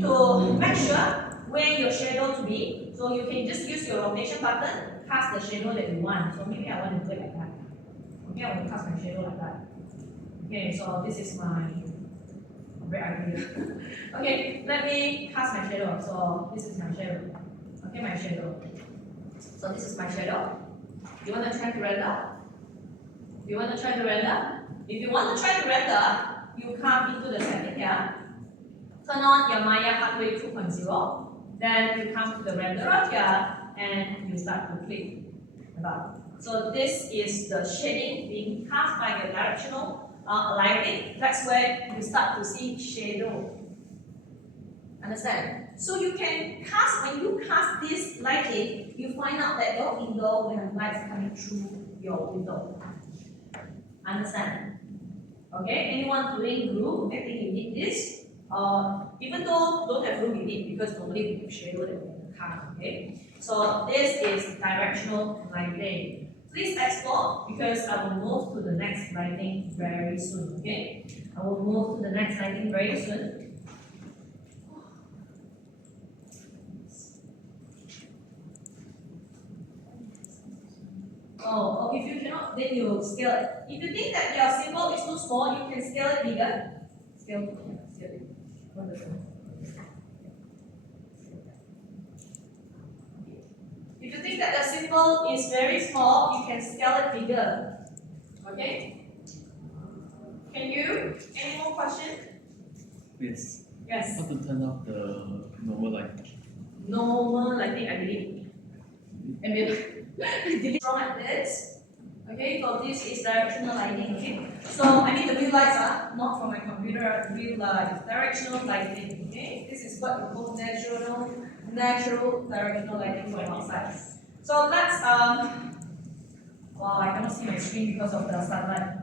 To make sure where your shadow to be, so you can just use your rotation button, cast the shadow that you want. So maybe I want to do it like that. Okay, I want to cast my shadow like that. Okay, so this is my great idea. Okay, let me cast my shadow. So this is my shadow. Okay, my shadow. So this is my shadow. You want to try to render? You want to try to render? If you want to try to render, you come into the setting here. Turn on your Maya Hardware 2.0. Then you come to the renderer here and you start to click the button. So this is the shading being cast by the directional lighting. That's where you start to see shadow. Understand? So you can cast, when you cast this lighting, you find out that your window will have lights coming through your window. Understand? Okay, anyone doing room, I think you need this. Even though don't have room, you need, because normally we have shadow that we can cast. Okay, so this is directional lighting. Please explore, because I will move to the next lighting very soon. Okay, I will move to the next lighting very soon. Oh, if you cannot, then you scale it. If you think that your symbol is too small, you can scale it bigger. Scale it. Wonderful. If you think that the symbol is very small, you can scale it bigger. Okay? Can you? Any more questions? Yes. Yes. How to turn off the normal light? Normal lighting, I believe. And then delete from like this. Okay, so this is directional lighting. Okay, so I mean the real lights are not from my computer. Real lights, directional lighting. Okay, this is what we call natural directional lighting from outside. So let's wow, I cannot see my screen because of the sunlight.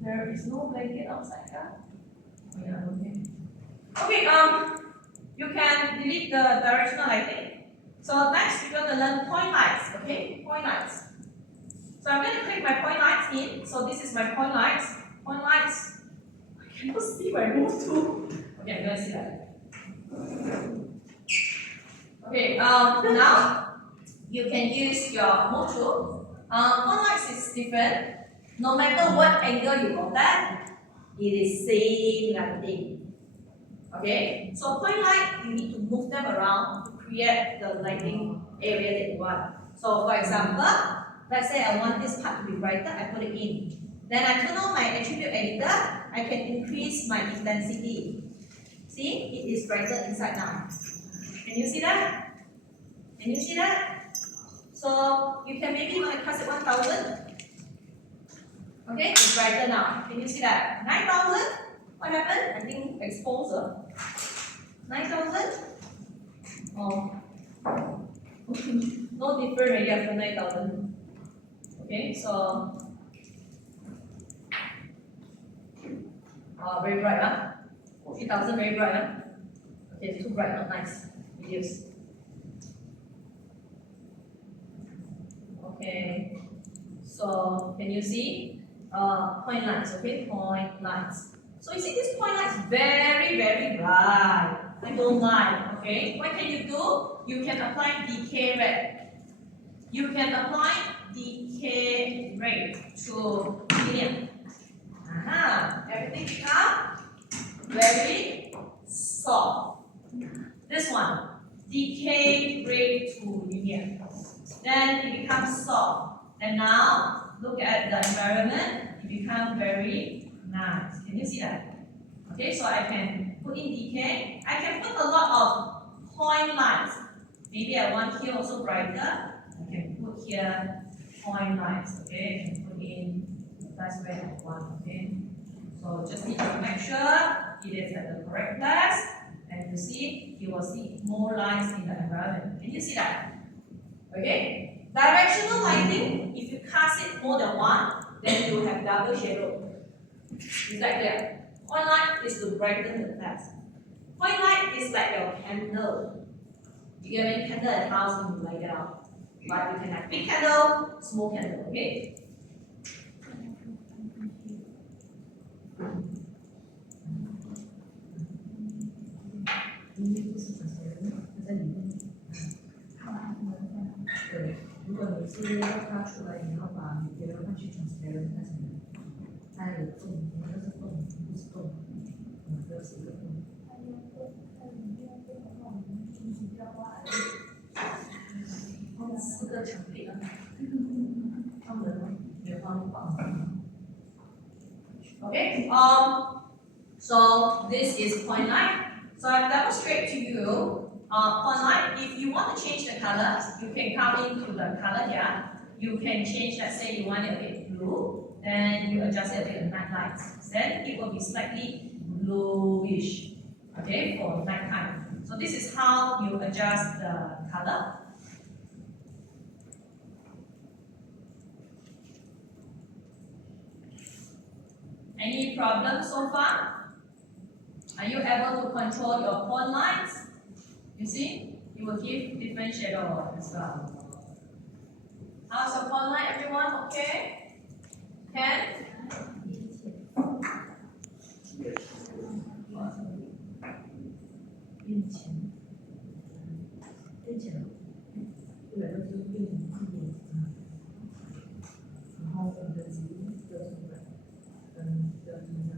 There is no blanket outside, huh? Yeah, okay. Okay, you can delete the directional lighting. So next we're going to learn point lights, okay? Point lights. So I'm going to click my point lights in. So this is my point lights. Point lights. I cannot see where I move to. Okay, I'm going to see that. Okay, now you can use your move tool. Point lights is different. No matter what angle you contact, it is same lighting. Okay, so point light, you need to move them around to create the lighting area that you want. So for example, let's say I want this part to be brighter, I put it in. Then I turn on my attribute editor, I can increase my intensity. See, it is brighter inside now. Can you see that? Can you see that? So you can maybe want to cast it 1000. Okay, it's brighter now. Can you see that? 9000? What happened? I think exposure. 9,000? Oh. No different already after 9,000. Okay, so very bright, huh? 3,000 very bright, huh? Okay, too bright, not nice. Reduce. Okay. So can you see? Point lights, okay? Point lights. So you see this point light is very, very bright. I don't like, okay? What can you do? You can apply decay red. You can apply decay red to medium. Everything becomes very soft. This one, decay red to medium. Then it becomes soft. And now, look at the environment. It becomes very nice. Can you see that? Okay, so I can put in decay. I can put a lot of point lights. Maybe I want here also brighter. I can put here point lights. Okay, I can put in that's where I want. Okay, so just need to make sure it is at the correct place. And you see, you will see more lights in the environment. Can you see that? Okay, directional lighting. If you cast it more than one, then you have double shadow. It's like that. Point light is to brighten the class. Point light is like your candle. You get any candle at house when you light it up. But you can have big candle, small candle, okay? 不是 transparent，它在里面。对，如果你是要它出来，你要把你别人换去 transparent，那什么？它有洞，那个是洞，不是洞，这是一个洞。4个墙壁啊，他们也帮忙。Okay, so this is point light. So I've demonstrated to you point light. If you want to change the color, you can come into the color here. You can change, let's say you want it a bit blue, then you adjust it a bit night lights. Then it will be slightly bluish, okay, for night time. So this is how you adjust the color. Any problems so far? Are you able to control your point lights? You see, you will give different shadow as well. How's your point light, everyone? Okay? Can? 变浅，变浅了，一般都是变浅一点，然后我们的植物标出来，标出来，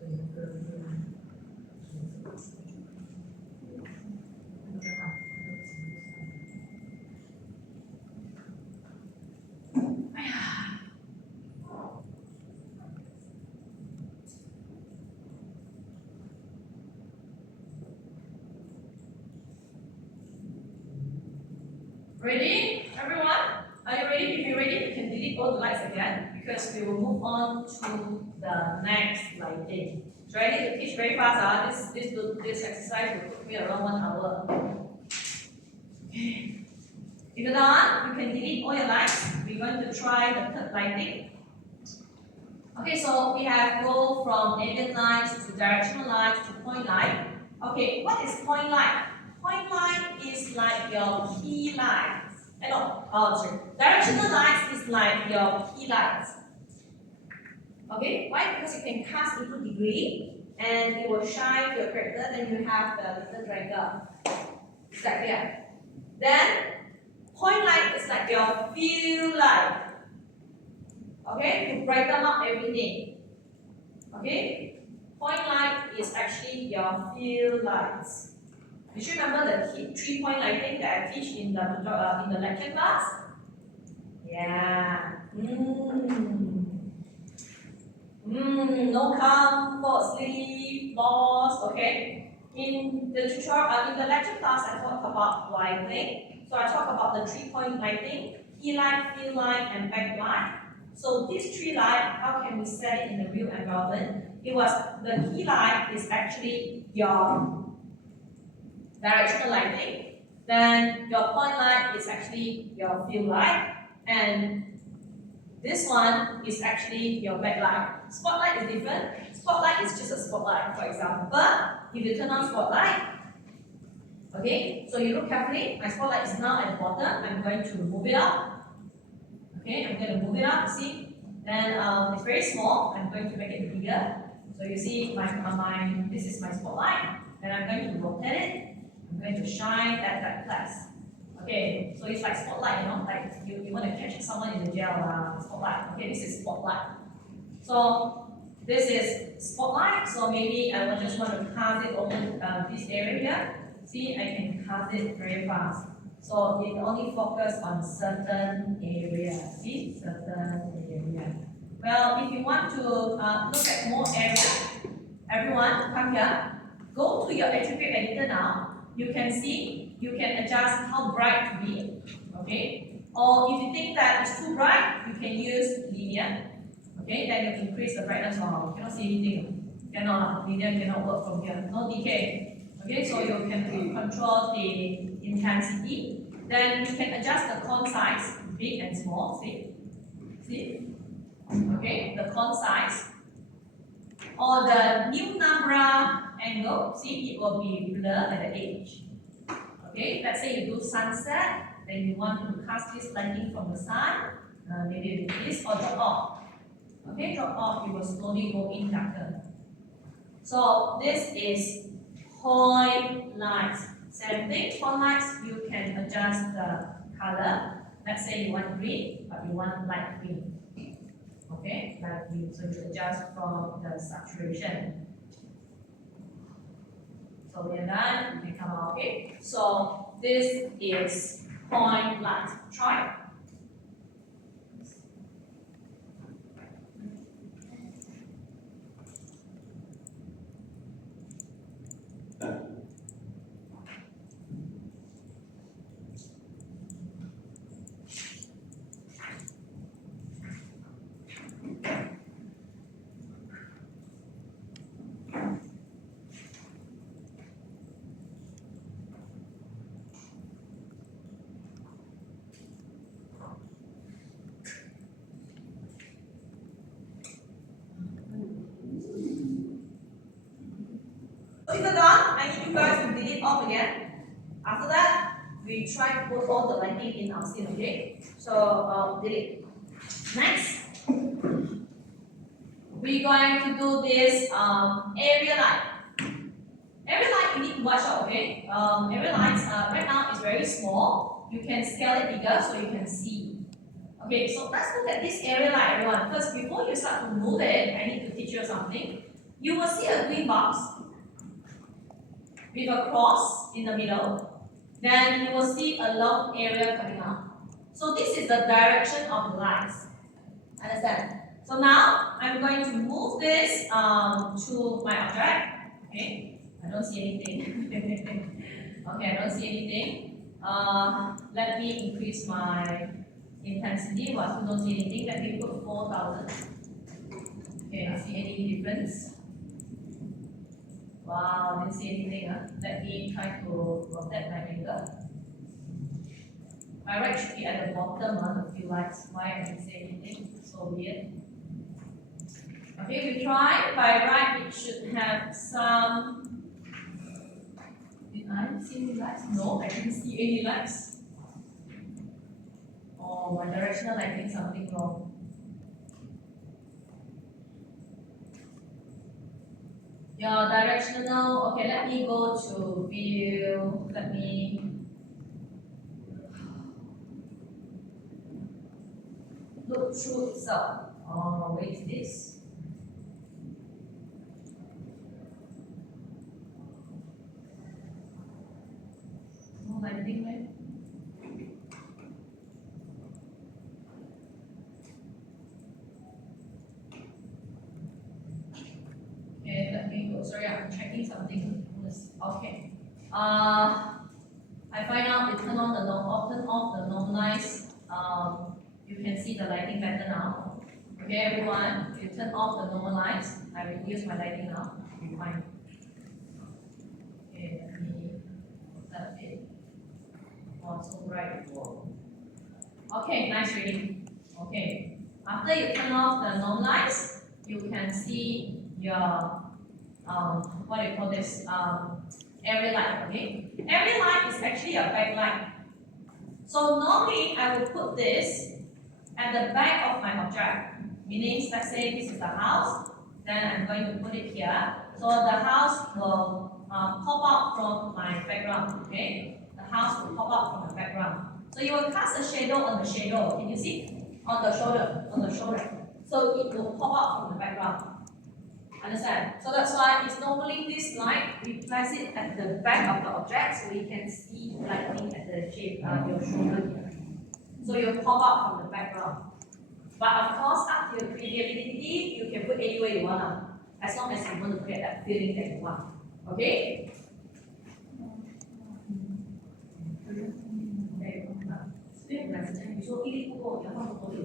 所以那个Ready, everyone? Are you ready? If you're ready, you can delete all the lights again because we will move on to the next lighting. So I need to teach very fast. This exercise will take me around 1 hour. Okay. If you're done, you can delete all your lights. We're going to try the third lighting. Okay, so we have go from ambient lights to directional lights to point light. Okay, what is point light? Point light is like your key lights. Sorry. Directional lights is like your key lights. Okay, why? Because you can cast into degree and it will shine your character. Then you have the little dragon. Is that clear? Then point light is like your field light. Okay, to brighten up everything. Okay, point light is actually your field lights. You should remember the 3-point lighting that I teach in the lecture class. Yeah. No comfort, sleep, loss. Okay. In the tutorial, in the lecture class, I talk about lighting. So I talk about the 3-point lighting: key light, field light, and backlight. So these 3 lights, how can we set it in the real environment? It was the key light is actually your directional lighting. Then your point light is actually your field light, and this one is actually your backlight. Spotlight is different. Spotlight is just a spotlight, for example. If you turn on spotlight, okay, so you look carefully. My spotlight is now at the bottom. I'm going to move it up. Okay, I'm going to move it up. See, then it's very small. I'm going to make it bigger. So you see, this is my spotlight, and I'm going to rotate it. I'm going to shine that glass. Okay, so it's like spotlight, like you want to catch someone in the jail, spotlight. Okay, this is spotlight. So this is spotlight. So maybe I just want to cast it over this area here. See, I can cast it very fast. So it only focuses on certain area. See, certain area. Well, if you want to look at more area, everyone come here. Go to your attribute editor now. You can see, you can adjust how bright to be, okay? Or if you think that it's too bright, you can use linear, okay? Then you increase the brightness. You cannot see anything. Cannot, linear cannot work from here. No decay, okay? So you can control the intensity. Then you can adjust the cone size, big and small. See, okay? The cone size. Or the new number angle, see, it will be blurred at the edge. Okay, let's say you do sunset, then you want to cast this lighting from the sun, maybe with this, or drop off. Okay, drop off, it will slowly go in darker. So this is point lights. Same thing, point lights, you can adjust the color. Let's say you want green, but you want light green. Okay, light green. So you adjust from the saturation. So we are done. You can come out. Okay. So this is point light. Try. If you're done, I need you guys to delete off again. After that, we try to put all the lighting in our scene, okay? So delete. Next, we're going to do this area light. Area light you need to watch out, okay? Area light right now is very small. You can scale it bigger so you can see. Okay, so let's look at this area light, everyone. First, before you start to move it, I need to teach you something. You will see a green box with a cross in the middle. Then you will see a long area coming out. So this is the direction of the lights. Understand? So now I'm going to move this to my object. Okay, I don't see anything. Okay, I don't see anything. Let me increase my intensity. Well, I still don't see anything. Let me put 4,000. Okay, see any difference? Wow, didn't see anything. Let me try to rotate my finger. My right should be at the bottom, the few lights. Why I didn't see anything? So weird. Okay, we try. By right, it should have some. Did I see any lights? No, I didn't see any lights. Oh, my directional lighting something wrong. Your directional, okay, let me go to view, let me look through itself. Oh, where is this? No lighting, right? Okay, let me go. Sorry, I'm checking something. Okay. I find out you turn on the normalized. You can see the lighting better now. Okay, everyone, you turn off the normalized. I reduce my lighting now. Okay, fine. Okay, let me set it. Oh, so bright. Okay, nice reading. Okay, after you turn off the normalized, you can see your what do you call this area light. Okay, area light is actually a backlight. So normally I will put this at the back of my object. Meaning, let's say this is the house, then I'm going to put it here. So the house will pop out from my background. Okay, the house will pop out from the background. So you will cast a shadow on the shadow. Can you see? On the shoulder. So it will pop out from the background. Understand? So that's why it's normally this light, we place it at the back of the object so we can see lighting at the shape of your shoulder here. So you'll pop out from the background. But of course, up to your creativity, you can put anywhere you want, as long as you want to create that feeling that you want. Okay? Okay. 你说毅力不够，你要放多点。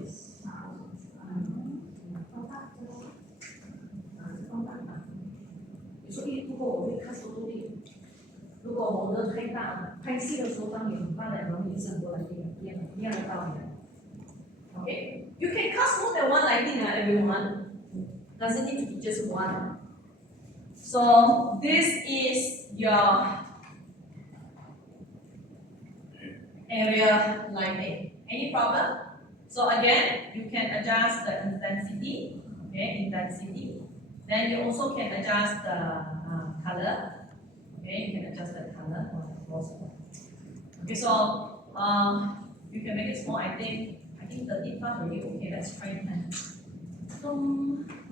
你说毅力不够，我会看多点。如果我的太大，拍戏的时候当你很大的，容易是很多来电，一样的道理。Okay, you can cast more than one lighting, everyone. Doesn't need to be just one. So this is your area lighting. Any problem? So again, you can adjust the intensity. Okay, intensity. Then you also can adjust the color. Okay, you can adjust the color. Okay, so you can make it small. I think 30 plus already. Okay, let's try 10.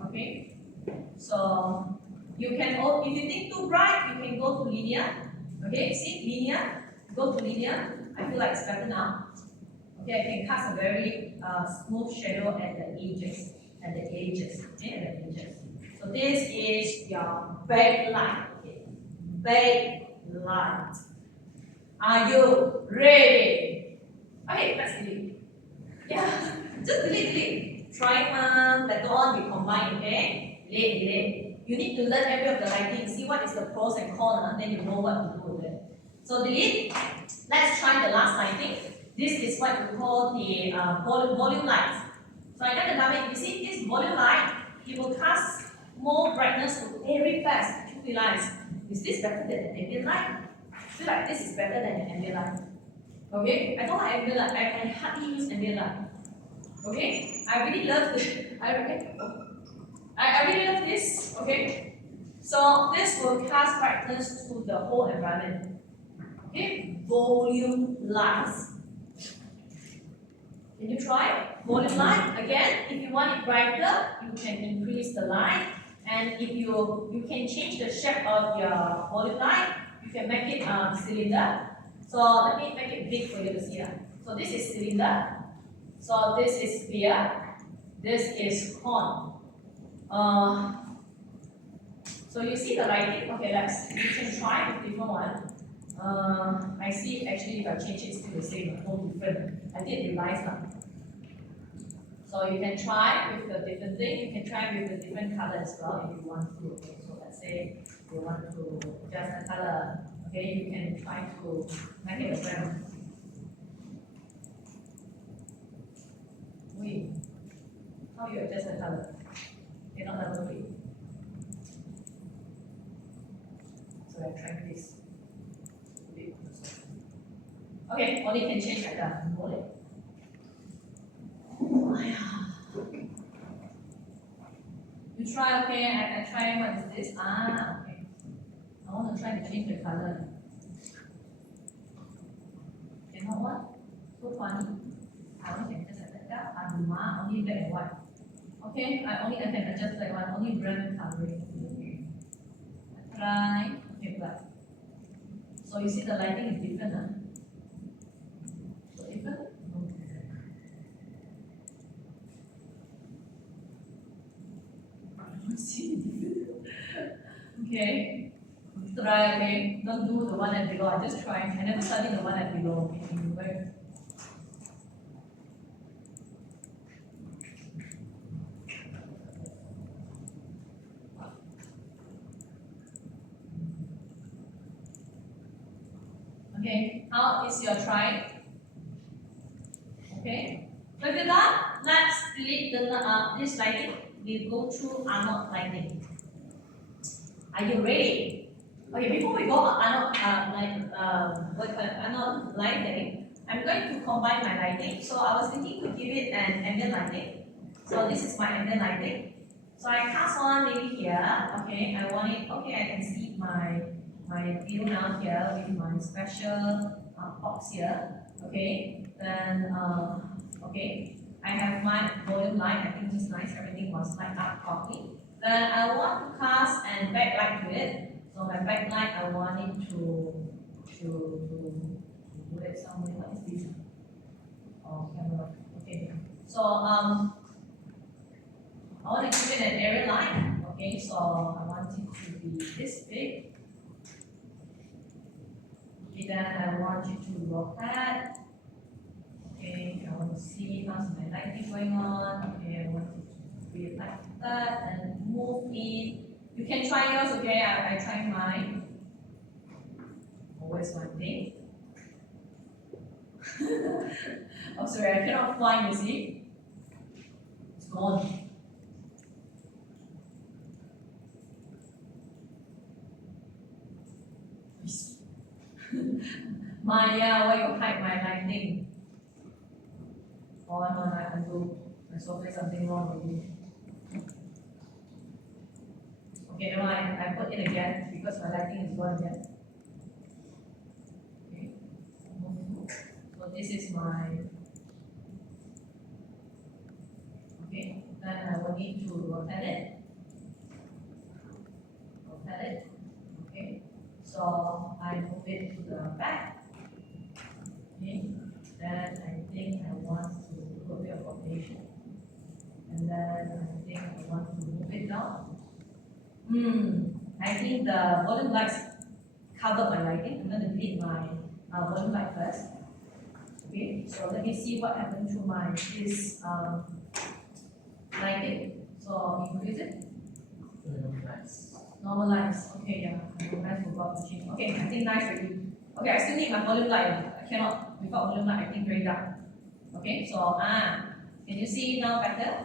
Okay, so you can, if you think too bright, you can go to linear. Okay, see linear, go to linear. I feel like it's better now. Okay, I can cast a very smooth shadow at the edges, okay, at the edges. So this is your backlight, okay, backlight. Are you ready? Okay, let's delete. Yeah, just delete. Try one, later on you combine, okay? Delete. You need to learn every of the lighting, see what is the pros and cons, then you know what to do with it. So delete. Let's try the last lighting. This is what we call the volume light. So I got the number. You see this volume light, it will cast more brightness to every fast. You realize, is this better than the ambient light? I feel like this is better than the ambient light. Okay, I don't like ambient light. I can hardly use ambient light. Okay, I really love this. I really love this. Okay, so this will cast brightness to the whole environment. Okay, volume lights. Can you try volume light again? If you want it brighter, you can increase the light, and if you can change the shape of your volume light, you can make it cylinder. So let me make it big for you to see. So this is cylinder. So this is sphere. This is cone. So you see the lighting. Okay, you can try with different one. I see actually if I change it, it's still the same, no different. I did realize that. So you can try with the different thing. You can try with the different color as well if you want to. Okay, so let's say you want to adjust the color. Okay, you can try to make it a brown. Wait, how you adjust the color? Okay, not double click. So I'm trying this. Okay, only can change like that. You try, okay, I try what is this? Okay. I want to try to change the color. You know what? So funny. I only can just adjust that. Only black and white. Okay, I can adjust that one, only brand coloring. Okay. Try, okay, black. So you see the lighting is different, huh? Okay, try again. Don't do the one at below. I just try. I never studied the one at below. Okay, how is your try? Okay, so if you're done, let's delete this lighting. We'll go through Arnold lighting. Are you ready? Okay, before we go Arnold Arnold lighting, I'm going to combine my lighting. So I was thinking to give it an ambient lighting. So this is my ambient lighting. So I cast one maybe here. Okay, I want it. Okay, I can see my view now here with my special box here. Okay, then okay, I have my volume light. I think it's nice. Everything was light up properly. Then I want to cast and backlight to it. So my backlight, I want it to put it somewhere. What is this? Oh, camera. Okay. So I want to give it an area light. Okay, so I want it to be this big. Okay, then I want you to rotate. Okay, I want to see how's my lighting going on. Okay, I want it to be like that and move in. You can try yours, okay? I try mine. Always one thing. Oh, sorry, I cannot find, you see? It's gone. Maya, why you hide my lighting? Oh, no, I undo. I saw there's something wrong with you. Okay, never mind. I put in again because my lighting is gone again. Okay. So this is my. Okay. Then I will need to rotate it. Rotate it. Okay. So I move it to the back. Okay. Then I think I want to do a bit of rotation. And then I think I want to move it down. I think the volume lights cover my lighting. I'm going to delete my volume light first. Okay, so let me see what happened to my this lighting. So increase it. Nice. Normalize. Okay, yeah. I forgot to change. Okay, I think nice already. Okay, I still need my volume light. I cannot without volume light. I think very dark. Okay, so can you see now better?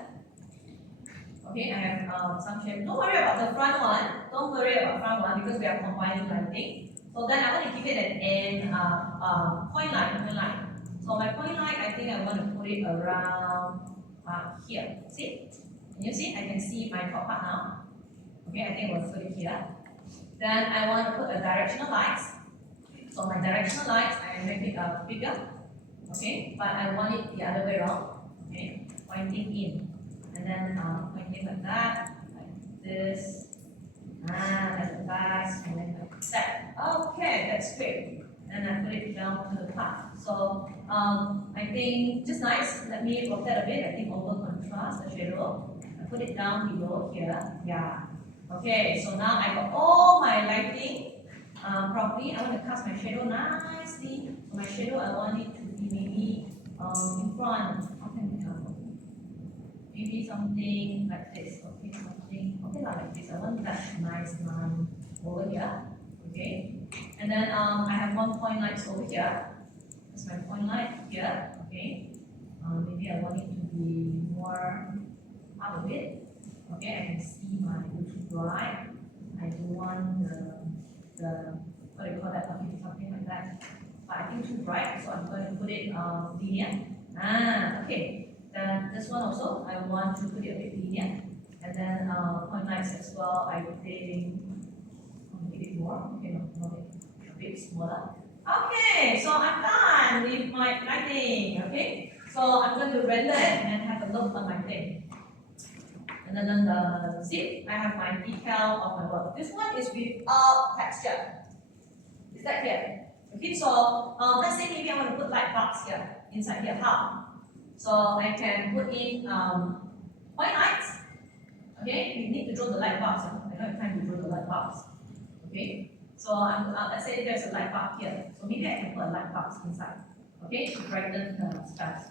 Okay, I have some shape. Don't worry about the front one. Don't worry about front one because we are combining lighting. So then I want to give it an end point light. So my point light, I think I want to put it around here. See? Can you see? I can see my top part now. Okay, I think I will put it here. Then I want to put a directional lights. So my directional lights, I make it bigger. Okay, but I want it the other way around. Okay, pointing in. And then pointing like that, like this, at the back, and then like that. Okay, that's great. And I put it down to the top. So I think just nice. Let me rotate a bit. I think over contrast the shadow. I put it down below here. Yeah. Okay. So now I got all my lighting properly. I want to cast my shadow nicely. So my shadow, I want it to be maybe in front. Maybe something like this, okay, like this. I want that nice line over here, okay. And then I have one point light over here. That's my point light here, okay. Maybe I want it to be more up a bit, okay. I can see my too bright. I don't want the what do you call that? Okay, something like that. But I think too bright, so I'm going to put it linear. Okay. Then this one also, I want to put it a bit linear. And then point lights as well, I think a bit more. Okay, no, not a bit smaller. Okay, so I'm done with my lighting. Okay, so I'm going to render it and have a look on my thing. And then see, I have my detail of my work. This one is without texture. Is that clear? Okay, so let's say maybe I want to put light bulbs here, inside here. How? So I can put in white lights. Okay, you need to draw the light bulbs. I don't have time to draw the light bulbs. Okay, so let's say there's a light bulb here. So maybe I can put a light bulb inside. Okay, to brighten the space.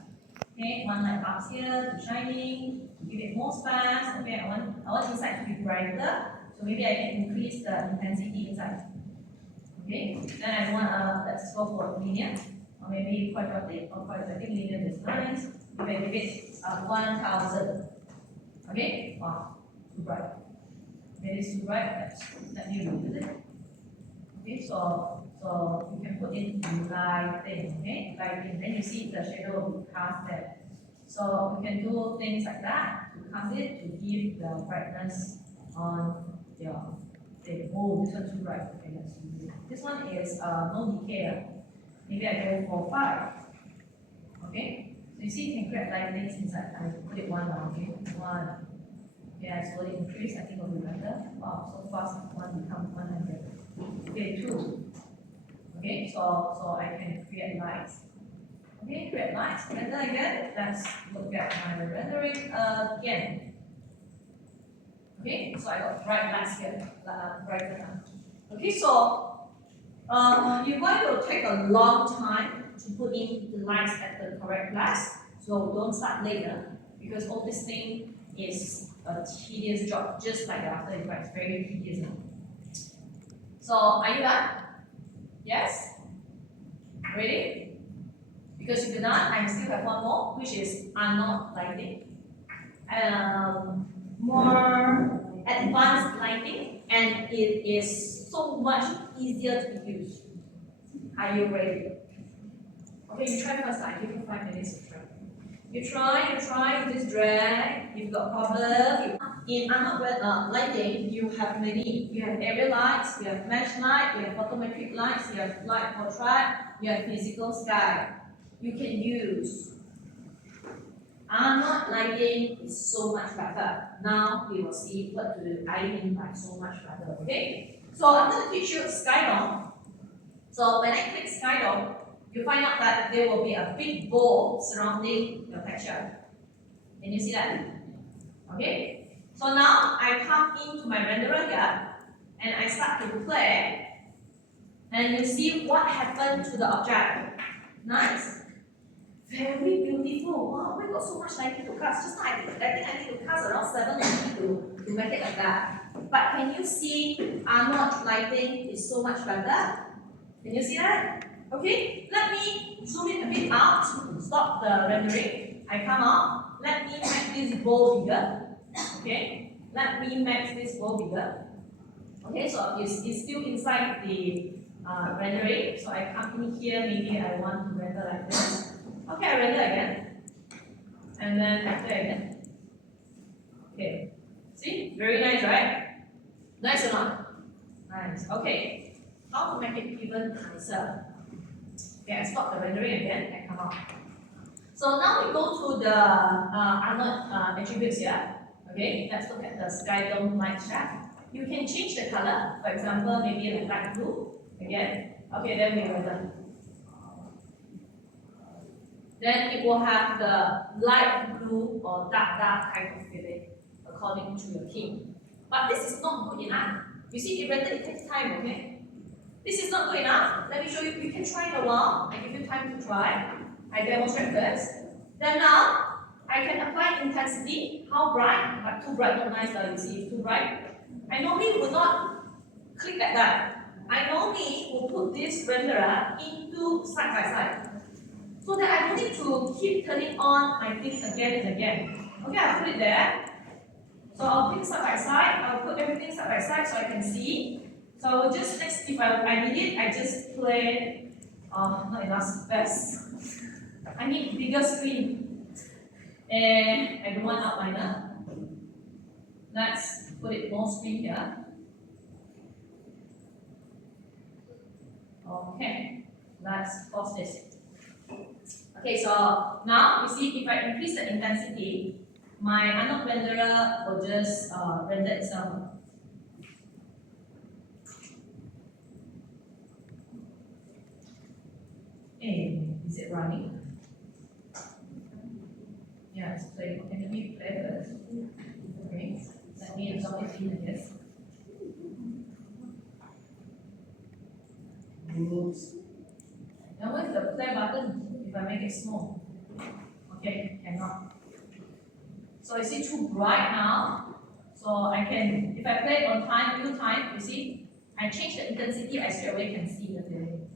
Okay, one light bulb here to shining, to give it more space. Okay, I want inside to be brighter. So maybe I can increase the intensity inside. Okay, then I want let's go for linear. Or maybe quadratic or quadratic linear is nice. If I give it 1000. Okay? Wow, too bright. Maybe it's too bright. Let me remove it. Okay, so you can put in lighting. Okay? Lighting. Then you see the shadow will be cast there. So you can do things like that to cast it to give the brightness on your thing. Oh, this one's too bright. Okay, let's use it. This one is no decay. Maybe I go for 5. Okay? So you see you can grab lightnings inside. I put it 1 now, okay? 1. Okay, I slowly increase, I think it'll be better. Wow, so fast 1 becomes 100. Okay, 2. Okay, so I can create lights. Okay, create lights. Render again. Let's look at my rendering again. Okay, so I got bright lights here. Brighter. Okay, so you're going to take a long time to put in the lights at the correct place. So don't start later because all this thing is a tedious job, just like the After Effects, very tedious. So are you done? Yes? Ready? Because if you're not, I still have one more, which is unknown lighting. More advanced lighting, and it is so much easier to use. Are you ready? Okay, you try first. I give you 5 minutes to try. You try, you just drag. You've got problem. in lighting, you have many. You have area lights, you have mesh light, you have photometric lights, you have light portrait, you have physical sky. You can use. Arnold lighting is so much better. Now we will see what do I mean by so much better. Okay? So I'm going to teach you sky dome. So when I click sky dome, you find out that there will be a big ball surrounding your texture. Can you see that? Okay? So now I come into my renderer here and I start to play, and you see what happened to the object. Nice. Very beautiful. Wow, we got so much lighting to cast. Just now I think I need to cast around 7 lighting to make it like that. But can you see Arnold lighting is so much better? Can you see that? Okay, let me zoom in a bit out. Stop the rendering. I come out. Let me make this ball bigger. Okay, let me make this ball bigger. Okay, so it's still inside the rendering. So I come in here. Maybe I want to render like this. Okay, I render again. And then I play again. Okay, see? Very nice, right? Nice or not? Nice. Okay, how to make it even nicer? Okay, I stop the rendering again and come out. So now we go to the Arnold attributes here. Okay, let's look at the sky dome light shaft. You can change the color. For example, maybe like light blue again. Okay, then we render. Then it will have the light blue or dark type of feeling according to your theme. But this is not good enough. You see, it takes time, okay? This is not good enough. Let me show you. You can try in a while. I give you time to try. I demonstrate first. Then now, I can apply intensity. How bright? But too bright, not nice. You see, it's too bright. I normally would not click like that. I normally will put this renderer into side by side, so that I don't need to keep turning on my thing again and again. Okay, I'll put it there. So I'll put it side by side. I'll put everything side by side so I can see. So just next, if I need it, I just play. Not enough space. I need bigger screen. And I don't want outliner. Let's put it more screen here. Okay, let's pause this. Okay, so now you see if I increase the intensity, my Arnold renderer will just render itself. Hey, is it running? Yeah, it's playing. Can you play first? Okay, let me install it in again. Oops. Now where's the play button? If I make it small. Okay, cannot. So is it too bright now? So I can, if I play it on time, real time, you see, I change the intensity, I straight away can see the feeling.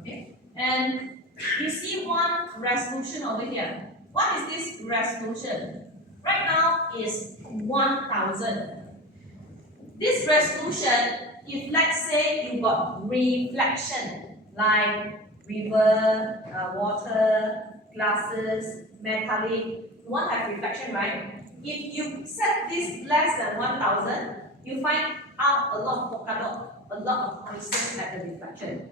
Okay? And you see one resolution over here. What is this resolution? Right now is 1000. This resolution, if let's say you got reflection, like river, water, glasses, metallic, you want to have reflection, right? If you set this less than 1000, you find out a lot of polka dot, a lot of oysters at the reflection.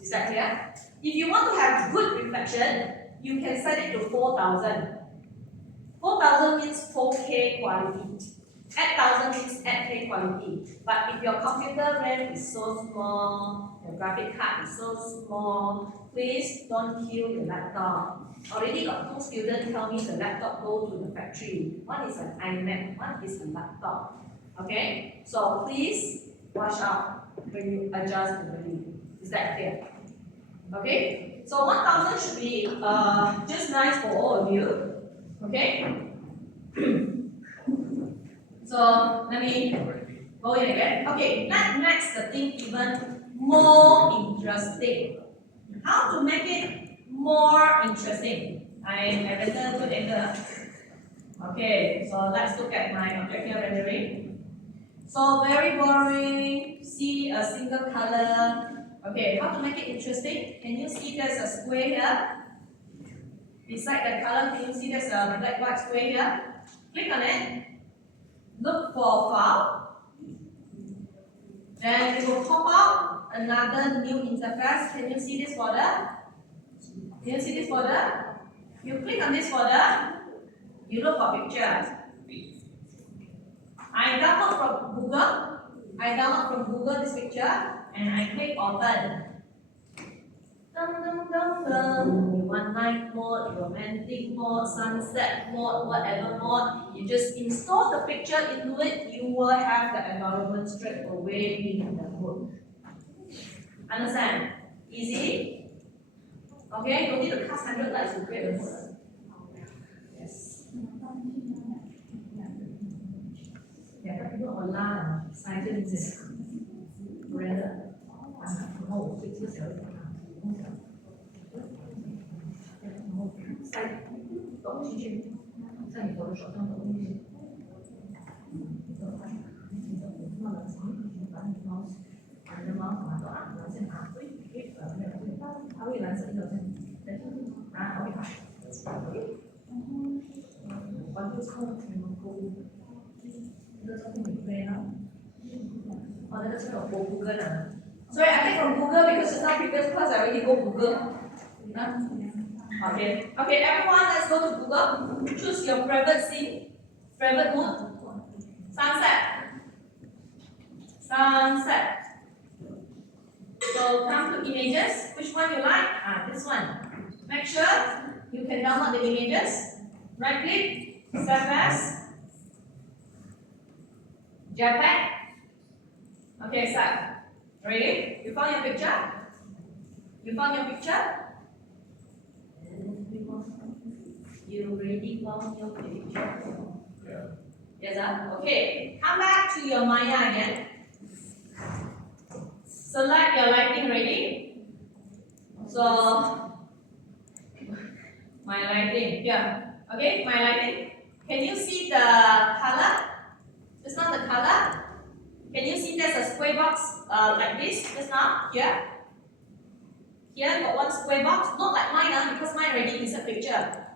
Is that clear? If you want to have good reflection, you can set it to 4000. 4000 means 4K quality. 8000 means 8K quality. But if your computer RAM is so small, your graphic card is so small, please don't kill your laptop. Already got 2 students tell me the laptop go to the factory. One is an iMac, one is a laptop. Okay? So please watch out when you adjust the value. Is that clear? Okay? So 1000 should be just nice for all of you. Okay? So let me go in again. Okay, let's make the thing even more interesting. How to make it more interesting? I better good angle. Okay, so let's look at my object here rendering. So very boring. See a single color. Okay, how to make it interesting? Can you see there's a square here? Beside the color, can you see there's a black white square here? Click on it. look for file. Then it will pop out another new interface. Can you see this folder? Can you see this folder? You click on this folder, you look for pictures. I download from Google this picture and I click open. Dum, dum, dum, dum. You want night mode, romantic mode, sunset mode, whatever mode. You just install the picture into it, you will have the environment straight away in the mood. Understand? Easy? Okay, you don't need to cast 100 lights to create the mood. Yes. Yeah, các cái online sai trên dịch render然后我会揭晓一点sai抖进去，在你的手上抖进去。把你的猫把它按蓝线拿，对，没有对，它会蓝色一条线，然后会打。关注操作全部购物。这个照片免费啊！哦，那个是我 Google 的。Sorry, I take from Google because it's not previous class. I already go Google. Okay. Okay, everyone, let's go to Google. Choose your favorite scene, favorite mood. Sunset. Sunset. So come to images. Which one you like? This one. Make sure you can download the images. Right click, save as, JPEG. Okay, start. Ready? You found your picture? You found your picture? You already found your picture? Yeah. Yes, sir? Okay. Come back to your Maya again. Select your lighting ready. So, my lighting here. Okay, my lighting. Can you see the color? Just now the color. Can you see there's a square box like this just now? Here. Here got one square box. Not like mine because mine already is a picture.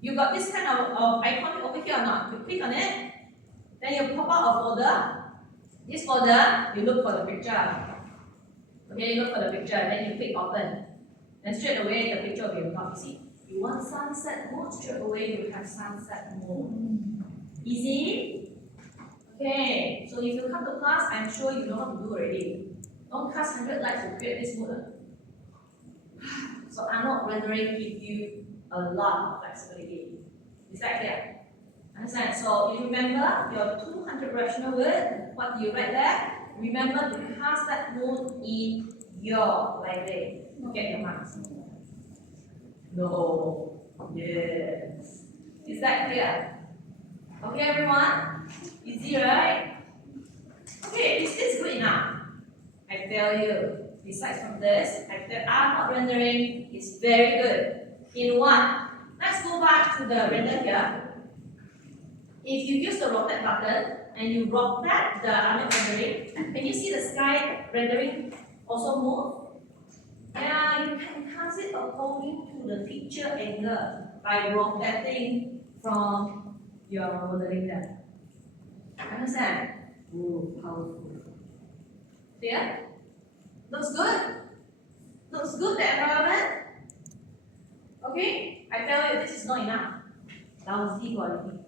You got this kind of icon over here or not? You click on it. Then you pop out a folder. This folder, you look for the picture. Okay, you look for the picture. Then you click open. Then straight away the picture will be up. You see? You want sunset mode, straight away you have sunset mode. Easy? Okay, so if you come to class, I'm sure you know how to do already. Don't cast 100 lights to create this mode. So I'm not rendering give you a lot of flexibility. Is that clear? Understand? So you remember your 200 rational word, what do you write there? Remember to cast that mode in your library to get your marks. No. Yes. Is that clear? Okay, everyone? Easy, right? Okay, is this good enough? I tell you, besides from this, I'm not rendering is very good. In one, let's go back to the render here. If you use the rotate button and you rotate the Arnold rendering, can you see the sky rendering also move? Yeah, you can cast it according to the picture angle by rotating from your modeling there. Understand? Ooh, powerful. Clear? Looks good? Looks good, the environment? Okay? I tell you, this is not enough. Lousy quality.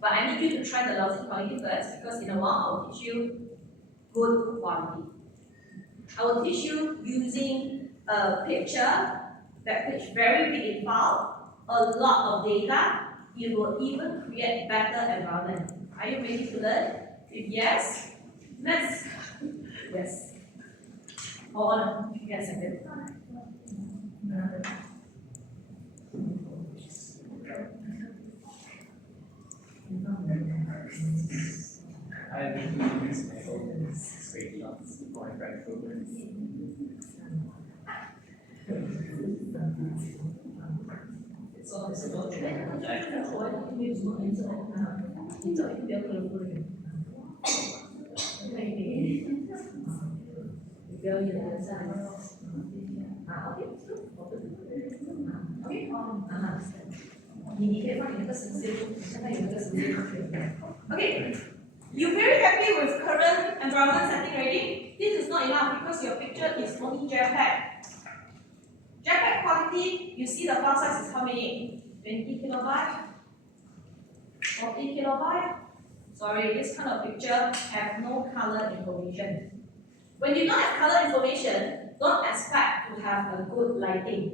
But I need you to try the lousy quality first because in a while I will teach you good quality. I will teach you using a picture, that picture very big in file, a lot of data. It will even create better environment. Are you ready to learn? If yes, let's. Yes. Hold on. Give me a second. I usually use my own screenshots for my private program. So it's about you 你可以放你那个绳子，现在有那个绳子就可以了。Okay, you very happy with current environment setting already? This is not enough because your picture is only JPEG. JPEG quality, you see the file size is how many? 20 kilobyte, 40 kilobyte. Sorry, this kind of picture have no color information. When you don't have color information, don't expect to have a good lighting.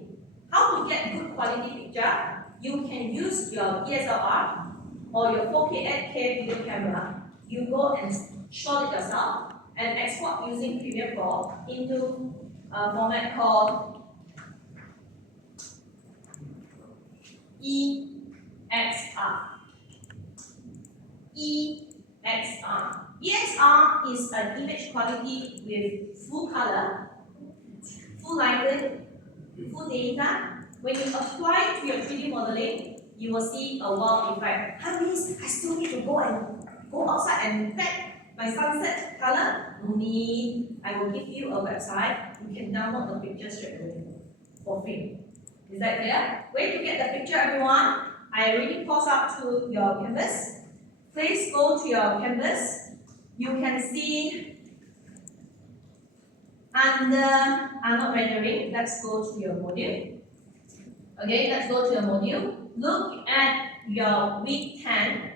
How to get good quality picture? You can use your DSLR or your 4K 8K video camera. You go and shot it yourself and export using Premiere Pro into a format called EXR. EXR. EXR is an image quality with full color, full lighting, full data. When you apply to your 3D modeling, you will see a wow effect. That means I still need to go outside and tag my sunset color. No need. I will give you a website. You can download the picture straight away for free. Is that clear? Way to get the picture, everyone. I already paused up to your canvas. Please go to your canvas. You can see under not rendering. Let's go to your module. Okay, let's go to your module. Look at your week 10.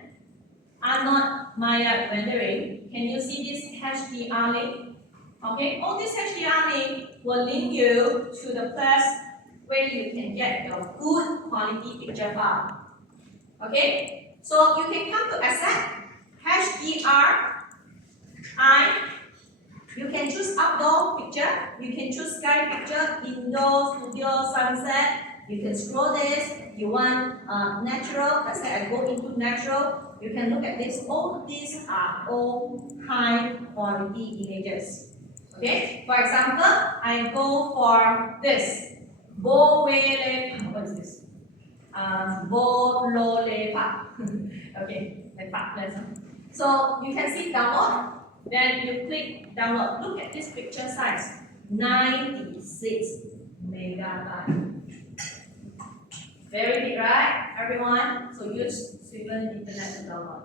Not Maya rendering. Can you see this HDR link? Okay, all this HDR link will link you to the place where you can get your good quality picture file. Okay, so you can come to Asset, HDR, you can choose outdoor picture, you can choose sky picture, indoor, studio, sunset. You can scroll this. You want natural. Let's say I go into natural. You can look at this. All these are all high quality images. Okay. For example, I go for this. What is this? Bololepa. Okay. So you can see download. Then you click download. Look at this picture size. 96 megabyte. Very big, right, everyone? So use Sweden Internet to download.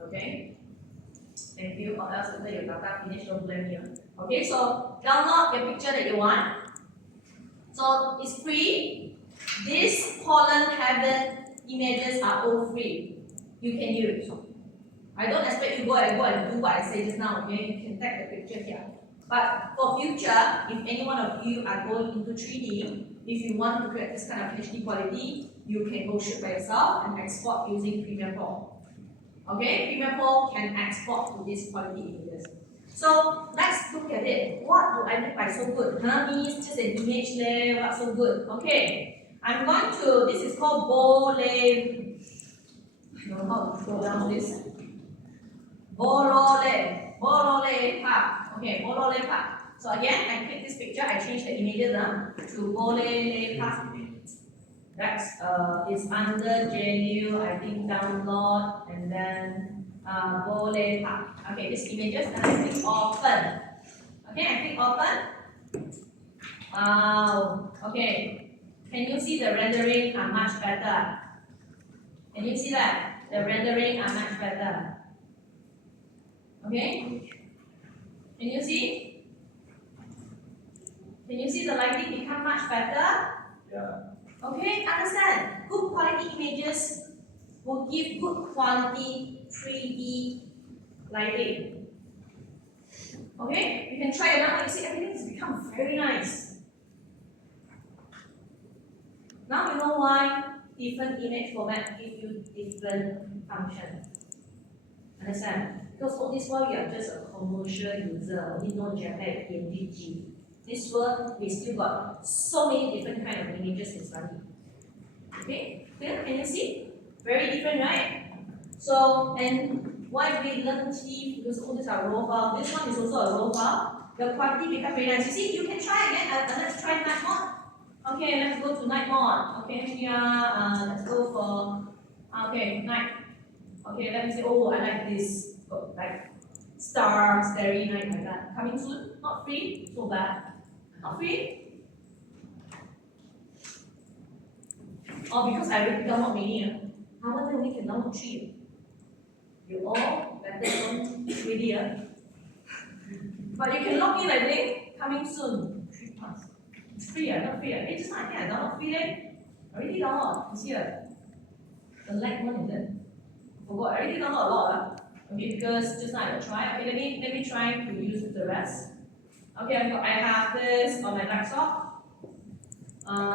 Okay? Thank you. Or else later your data finish, don't blame you. Okay, so download the picture that you want. So it's free. These Pollen Heaven images are all free. You can use. I don't expect you go and do what I say just now. Okay, you can take the picture here. But for future, if any one of you are going into 3D, if you want to create this kind of HD quality, you can go shoot by yourself and export using Premiere Pro. Okay, Premiere Pro can export to this quality images. So let's look at it. What do I mean by so good? Means just an image there, what's so good? Okay, I'm going to, this is called Bolole. I don't know how to pronounce this. Bolole Park. Okay, Bolole Park. So again, I click this picture, I change the images to Bolole Park. That's it's under JNU, I think download and then Bolole Park. Okay, these images and I click open. Okay, I click open. Wow. Okay. Can you see the rendering are much better? Can you see that? The rendering are much better. Okay? Can you see? Can you see the lighting become much better? Yeah. Okay, understand. Good quality images will give good quality 3D lighting. Okay, you can try it out. You see everything has become very nice. Now you know why different image format give you different function. Understand? Because all this while you are just a commercial user, only know JPEG, PNG. This world we still got so many different kind of images to study. Okay, clear? Can you see? Very different, right? So, and why do we learn T? Because all these are raw file. This one is also a raw file. The quality becomes very nice. You see, you can try again. Let's try night mode. Okay, let's go to night mode. Okay, here, let's go for, okay, night. Okay, let me see. Oh, I like this. Oh, like star, starry night like that. Coming soon. Not free. So bad. Not free. or because I already download many, how many only can download 3? You all better don't ready. But you can log in, I think, coming soon. 3 plus. It's free, not free. Hey, just now I think I download free then. Already download. It's here. The lag one is it? Forgot. I already download a lot. Okay, because just now I try. Okay, let me try to use the rest. Okay, I have this on my laptop.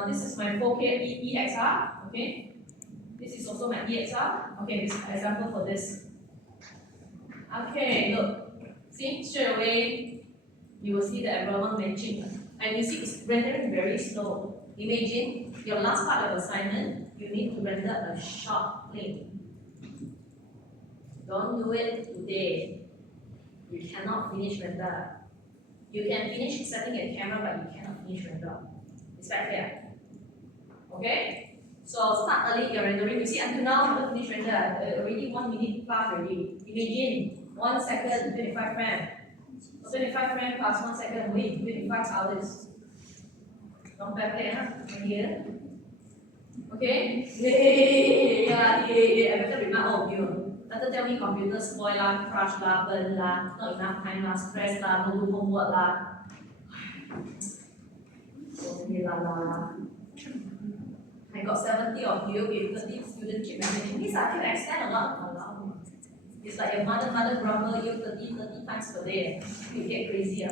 This is my 4K EXR. Okay. This is also my EXR. Okay, this example for this. Okay, look. See, straight away, you will see the environment matching. And you see it's rendering very slow. Imagine your last part of assignment, you need to render a short clip. Don't do it today. You cannot finish render. You can finish setting a camera, but you cannot finish render. It's right here. Okay? So start early your rendering. You see until now, I haven't finished render. Already 1 minute plus already. Imagine 1 second, 25 frames. 25 frames plus 1 second, wait, 25 hours. Don't bad play, huh? Here. Okay? Yeah. I better remind all of you. Better tell me computer spoil lah, crash lah, burn lah, not enough time lah, stress lah, don't do homework lah. Okay lah. I got 70 of you with 30 student keep messaging. These I can extend a lot. It's like your mother grumble you 30 times per day. You get crazy.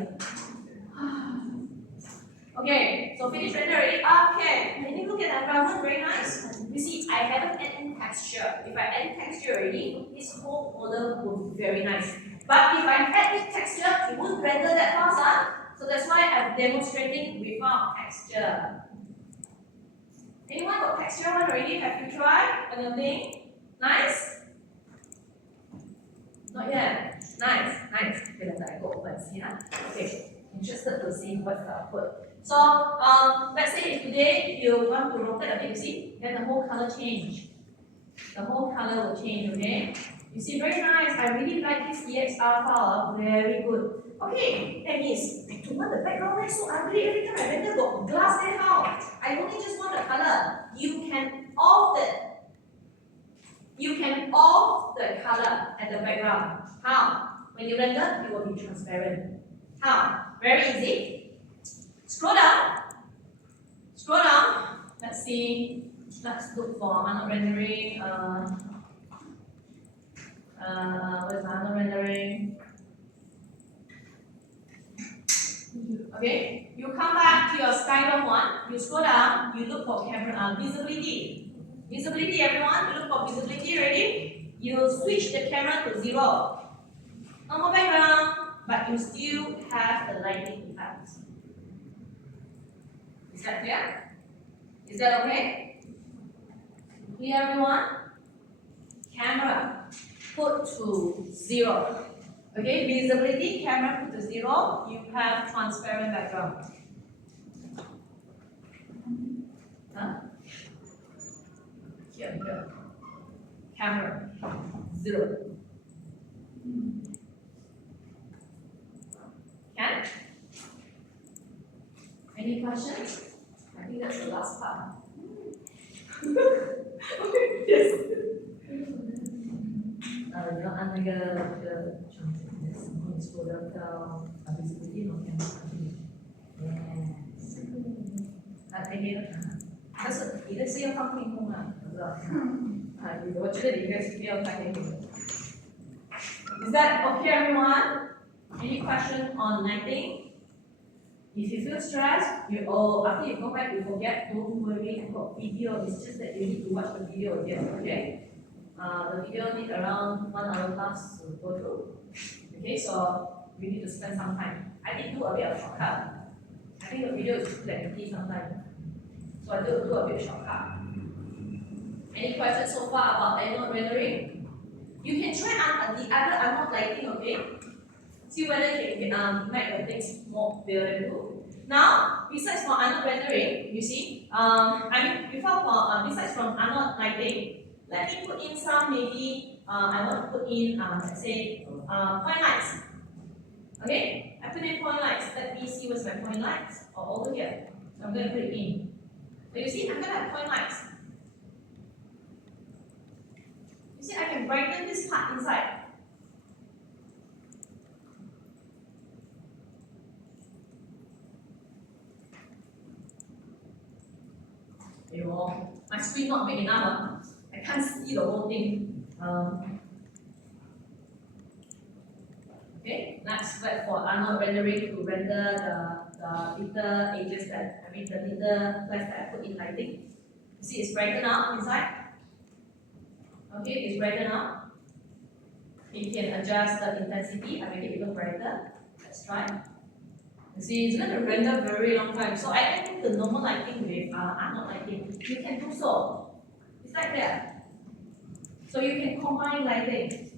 Okay, so finish render already. Okay, and you look at the environment, very nice. You see, I haven't added in texture. If I add texture already, this whole model will be very nice. But if I add in texture, it won't render that fast. So that's why I'm demonstrating without texture. Anyone got texture one already? Have you tried on your thing? Nice? Not yet. Nice. Okay, let I go open see. Okay, interested to see what's the output. So let's say if today you want to rotate a bit, you see, then the whole color change. The whole color will change, okay? You see, very nice. I really like this EXR file, very good. Okay, that means I don't want the background there so ugly. Every time I render got glass there, how? I only just want the color. You can off the color at the background. How? When you render, it will be transparent. How? Very easy. Scroll down. Let's see. Let's look for Arnold rendering. Where's Arnold rendering? Okay, you come back to your Skylum one. You scroll down. You look for camera visibility. Visibility, everyone. You look for visibility. Ready? You switch the camera to 0. No more background, but you still have the lighting effect. Is that clear? Is that okay? Clear, everyone? Camera put to 0. Okay, visibility, camera put to 0. You have transparent background. Huh? Here. Camera 0. Can? Any questions? I think that's the last part. Okay, yes. 你要按那个场景，然后你说的到visibility 那边但是你的是要放天空啊，我知道。我觉得你应该是不要开天空的。Is that okay, everyone? Any question on lighting? If you feel stressed, after you go back, you forget. Don't worry about video. It's just that you need to watch the video again. Okay? The video needs around 1 hour plus to go through. Okay, so you need to spend some time. I did do a bit of shortcut. I think the video is too lengthy sometimes. So I do a bit of shortcut. Any questions so far about Arnold rendering? You can try the other Arnold lighting, okay? See whether you can make the things more beautiful. Now, besides from Arnold rendering, you see, besides from Arnold lighting, let me put in some maybe, I want to put in, let's say, point lights. Okay, I put in point lights. Let me see what's my point lights. Over here. So I'm going to put it in. So you see, I'm going to have point lights. You see, I can brighten this part inside. My screen not big enough. I can't see the whole thing. Okay, let's wait for Arnold rendering to render the little edges that, the little flash that I put in lighting. You see, it's brighter now inside. Okay, it's brighter now. You can adjust the intensity and make it even brighter. Let's try. You see, it's going to render very long time. So I can do the normal lighting with Arnold lighting. You can do so. It's like that. So you can combine lighting.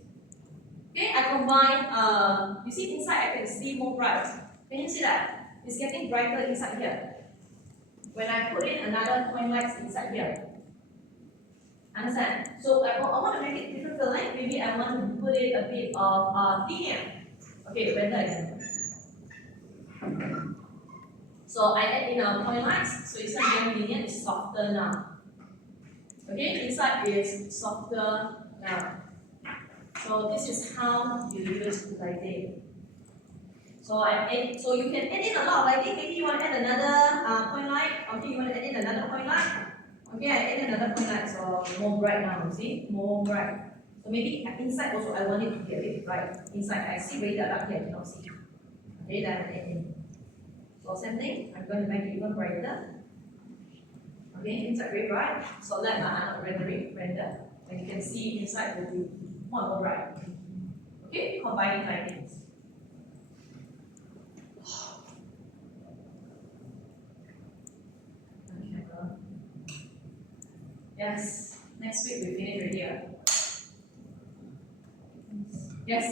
Okay, I combine, you see inside I can see more bright. Can you see that? It's getting brighter inside here. When I put in another point lights inside here. Understand? So I want to make it different feeling. Maybe I want to put it a bit of thinner. Okay, render again. So I add in a point lights, so it's not very linear, it's softer now. Okay, inside is softer now. So this is how you use lighting. So you can add in a lot of lighting. Maybe you want to add another point light. Okay, you want to add in another point light. Okay, I add in another point light, so more bright now. You see, more bright. So maybe inside also I want it to be a bit bright. Inside I see very dark here, I cannot see. Okay, then I add in. So same thing. I'm going to make it even brighter. Okay, inside very bright. So let my rendering render. And you can see inside will be more and more bright. Okay, combining lightings. Yes, next week we finish already. Yes.